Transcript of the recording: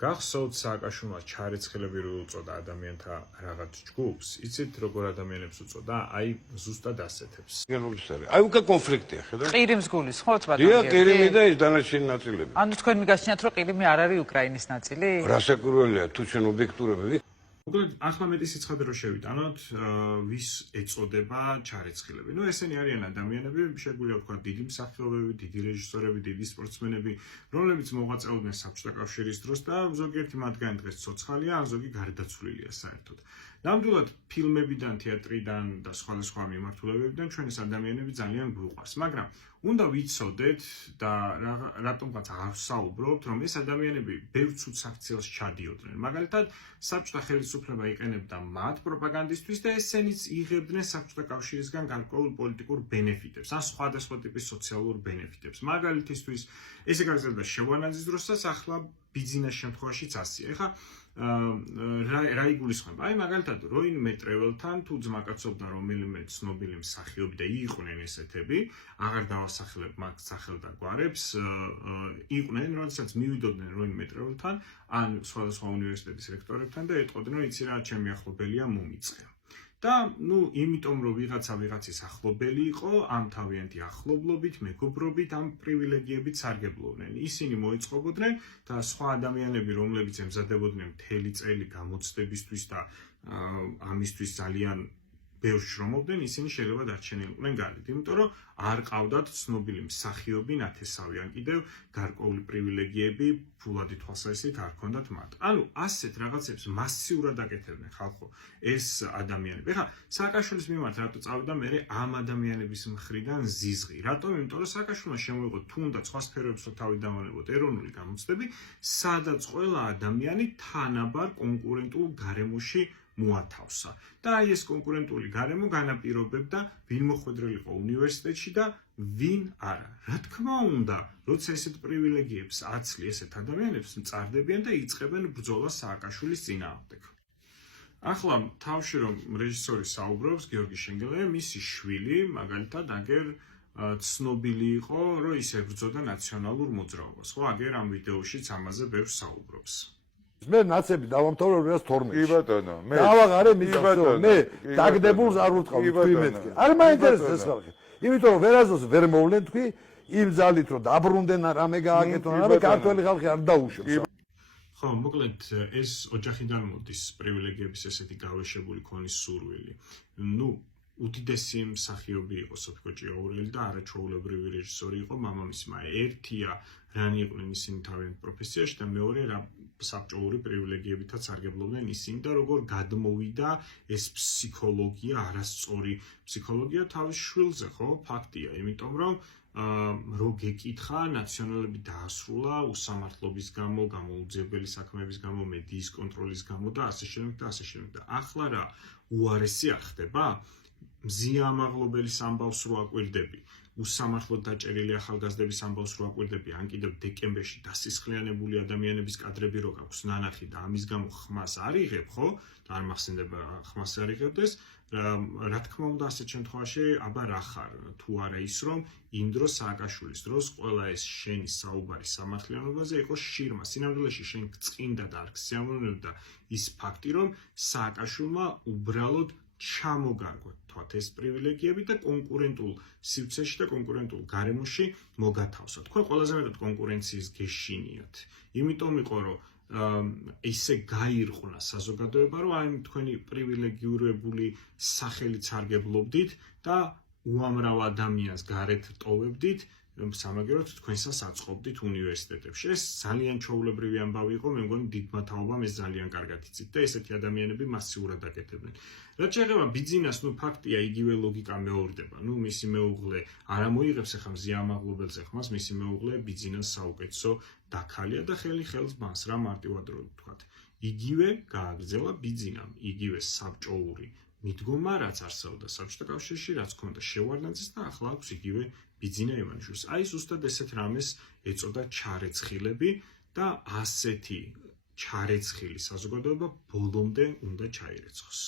გახსოვთ სააკაშვილმა ჩარეცხილები რო უწოდა ადამიანთა რაღაც ჯგუფს, იცით როგორ ადამიანებს უწოდა? აი ზუსტად ასეთებს. აი უკვე კონფლიქტია, ხედავთ? ყირიმს გულის, ხო ბატონო? დიახ, ყირიმი და ის დანარჩენი ნაწილები. ანუ თქვენ მიგაჩნიათ, რომ ყირიმი არ არის უკრაინის ნაწილი? რასაკვირველია, თუ ჩვენ ობიექტურები მოკლედ, ახლა მეტი სიცხადე რო შევიტანოთ, ვის ეწოდება ჩარეცხილები. ნუ ესენი არიან ადამიანები, შეგვიძლია ვთქვათ, დიდი მსახიობები, დიდი რეჟისორები, დიდი სპორტსმენები, რომლებიც მოღვაწეობდნენ საბჭოთა კავშირის დროს და ზოგიერთი მათგანი დღეს ცოცხალია, ან ზოგი გარდაცვლილია საერთოდ. ნამდვილად ფილმებიდან, თეატრიდან და სხვადასხვა მიმართულებებიდან ჩვენ ეს ადამიანები ძალიან გვიყვარს, მაგრამ უნდა ვიცოდეთ და რატომღაც არ ვსაუბრობთ, რომ ეს ადამიანები ბევრ ცუდ საქციელს ჩადიოდნენ. მაგალითად, საბჭოთა ხელისუფლება იყენებდა მათ პროპაგანდისთვის და ესენიც იღებდნენ საბჭოთა კავშირისგან გარკვეულ პოლიტიკურ ბენეფიტებს, ან სხვადასხვა ტიპის სოციალურ ბენეფიტებს. მაგალითისთვის, ესე გაგრძელდა შევანაძის დროსაც, ახლა ბიძინას შემთხვევაშიც ასეა. ეხლა რა იგულისხმება? აი მაგალითად, როინ მეტრეველთან თუ ძმაკაცობდა რომელიმე ცნობილი მსახიობი და იყვნენ ესეთები, აღარ დავასახელებ მათ სახელ და გვარებს, იყვნენ, როდესაც მივიდოდნენ როინ მეტრეველთან, ან სხვადასხვა უნივერსიტეტის რექტორებთან და ეტყოდნენ, რომ იცი რა, ჩემი ახლობელია მომიწყე. და ნუ იმიტომ რომ ვიღაცა ვიღაცის ახლობელი იყო, ამ თავიანთი ახლობლობით, მეგობრობით, ამ პრივილეგიებით სარგებლობდნენ. ისინი მოეწყობოდნენ და სხვა ადამიანები, რომლებიც ემზადებოდნენ მთელი წელი გამოცდებისთვის და ამისთვის ძალიან ბევრს შრომობდნენ, ისინი შეიძლება დარჩენილიყვნენ გარეთ, იმიტომ რომ არ ყავდათ ცნობილი მსახიობი, ნათესავი, ან კიდევ გარკვეული პრივილეგიები, ფულადი თვალსაზრისით არ ჰქონდათ მათ. ანუ ასეთ რაღაცებს მასიურად აკეთებდნენ ხალხო ეს ადამიანები. ეხლა სააკაშვილის მიმართ რატო წავიდა მე ამ ადამიანების მხრიდან ზიზღი? რატომ? იმიტომ რომ სააკაშვილმა შემოიღო თუნდაც სხვა სფეროებს რო თავი დამალებოთ ეროვნული გამოცდები, სადაც ყველა ადამიანი თანაბარ კონკურენტულ გარემოში მოათავსა. და აი ეს კონკურენტული გარემო განაპირობებდა ვინ მოხვედრილიყო უნივერსიტეტში და ვინ არა. რა თქმა უნდა, როცა ესეთ პრივილეგიებს აცლი ესეთ ადამიანებს მწარდებიან და იწყებენ ბრძოლას სააკაშვილის წინააღმდეგ. ახლა თავში რომ რეჟისორი საუბრობს, გიორგი შენგელაია, მისი შვილი, მაგალითად, აგერ ცნობილი იყო, რომ ის ებრძოდა ნაციონალურ მოძრაობას. ხო, აგერ ამ ვიდეოშიც ამაზე ბევრს საუბრობს. მე ნაცები დავამთავრე 2012-ში. კი ბატონო, მე დავაღარე მიწავ, მე დაგდებულს არ ვუწყავ თქვი მეთქი. არ მაინტერესებს ეს ხალხი. იმიტომ რომ ვერაზოს ვერ მოვლენ თქვი იმ ძალით რომ დაბრუნდნენ რამე გააკეთონ, რამე ქართველი ხალხი არ დაუშვებს. ხო, მოკლედ ეს ოჯახიდან მოდის პრივილეგიების ესეთი გავეშებული ქონის სურვილი. ნუ უდიდესი მსახიობი იყო სოფიკო ჭიაურელი და არაჩვეულებრივი რეჟისორი იყო მამამისმა. ერთია რანი იყვნენ ისინი თავიანთ პროფესიაში და მეორე რა საბჭოური პრივილეგიებითაც სარგებლობდნენ ისინი და როგორ გადმოვიდა ეს ფსიქოლოგია, არასწორი ფსიქოლოგია თავის შვილზე, ხო? ფაქტია, იმიტომ რომ რო გეკითხა, ნაციონალები დაასრულა უსამართლობის გამო, გამოუძიებელი საქმეების გამო, მედიის კონტროლის გამო და ასე შემდეგ და ასე შემდეგ. და ახლა რა უარესი არ ხდება? მზია ამაღლობელის ამბავს რო აკვირდები, უსამართლოდ დაჭერილი ახალგაზრდების ამბავს რო აკვირდები, ან კიდევ დეკემბერში დასისხლიანებული ადამიანების კადრები რო გაქვს ნანახი და ამის გამო ხმას არ იღებ, ხო? და არ მახსენდება ხმას არ იღებდეს, რა თქმა უნდა ასეთ შემთხვევაში, აბა რა ხარ, თუ არა ის რომ იმ დროს სააკაშვილის დროს ყველა ეს შენი საუბარი სამართლიანობაზე იყო შირმა. სინამდვილეში შენ გწყინდა და არ გსიამოვნებდა ის ფაქტი, რომ სააკაშვილმა უბრალოდ ჩამოგარგვა ეს პრივილეგიები და კონკურენტულ სივრცეში და კონკურენტულ გარემოში მოგათავსა. თქვენ ყველაზე მეტად კონკურენციის გეშინიათ. იმიტომ იყო, რომ ისე გაირღვნა საზოგადოება, რომ აი თქვენი პრივილეგირებული სახელით სარგებლობდით და უამრავ ადამიანს გარეთ ტოვებდით, სამაგეროდ თქვენსაც აწყობდით უნივერსიტეტებში. ეს ძალიან ჩვეულებრივი ამბავი იყო, მე მგონი დიდმა თაობამ ეს ძალიან კარგად იცით და ესეთი ადამიანები მასიურად აკეთებდნენ. რაც შეეხება ბიძინას, ნუ ფაქტია, იგივე ლოგიკა მეორდება. ნუ მისი მეუღლე არ ამოიღებს ახლა მზია ამაღლობელზე ხმას, მისი მეუღლე ბიძინას საუკეთესო დაქალია და ხელი ხელს ბანს, რა მარტივად რო ვთქვათ. იგივე გააგრძელა ბიძინამ, იგივე საბჭოური მიდგომა, რაც არსებობდა საბჭოთა კავშირში, რაც ჰქონდა შევარდნაძეს და ახლა აქვს იგივე ბიძინა ივანიშვილს. აი ზუსტად ესეთ რამეს ეწოდა ჩარეცხილები და ასეთი ჩარეცხილი საზოგადოება ბოლომდე უნდა ჩაირეცხოს.